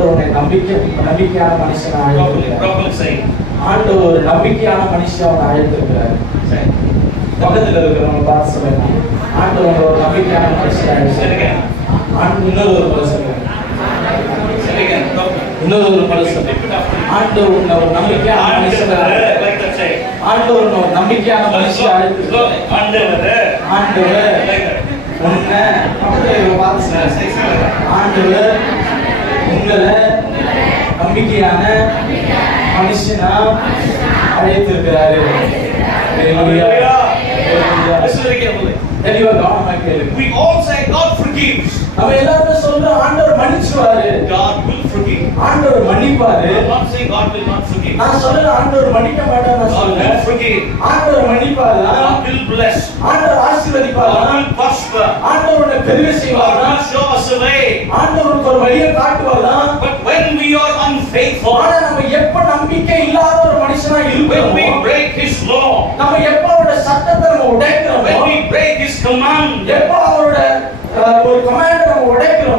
ஆண்டவர் உன்னை நம்பிக்கையான மனுஷனை அழைத்திருக்கிறார். ஆண்டவர் ஒரு நம்பிக்கையான மனுஷனை அழைத்திருக்கிறார். பக்கத்துல இருக்கிறவங்க பார்த்து சொல்லுங்க, ஆண்டவர் ஒரு நம்பிக்கையான மனுஷனை அழைத்திருக்கிறார். இன்னொரு ஒரு மனுஷன் ஆண்டவர் உன்னை ஒரு நம்பிக்கையான மனுஷனை ஆண்டவர் ஒரு நம்பிக்கையான மனுஷனை அழைத்திருக்கிறார். ஆண்டவர் உன்னை ஆண்டவர் உங்களை நம்பிக்கையான மனுஷனா அழைத்திருக்கிறாரு. தெளிவா கவனமா கேளுங்க. We all say God forgives. நம்ம எல்லாரும் சொல்றோம் ஆண்டவர் மன்னிச்சுவாரு. God will forgive. ஆண்டவர் மன்னிப்பாரு. I'm not saying God will not forgive. நான் சொல்றேன் ஆண்டவர் மன்னிக்க மாட்டார். நான் God will சொல்றேன் forgive. ஆண்டவர் மன்னிப்பாரு. God will bless. ஆண்டவர் ஆசீர்வதிப்பாரு. God will prosper. ஆண்டவர் உன்னை பெரிய செய்வார். God will show us a way. ஆண்டவர் ஒரு வழியை காட்டுவார். But when we are unfaithful, ஆனா நம்ம எப்ப நம்பிக்கை இல்லாத ஒரு மனுஷனா when இருப்போம், we break His law, நம்ம எப்ப அவருடைய சட்டத்தை நம்ம உடைக்கிறோம், when we break His command, எப்ப அவரோட ஒரு கமாண்ட் நம்ம உடைக்கிறோம்,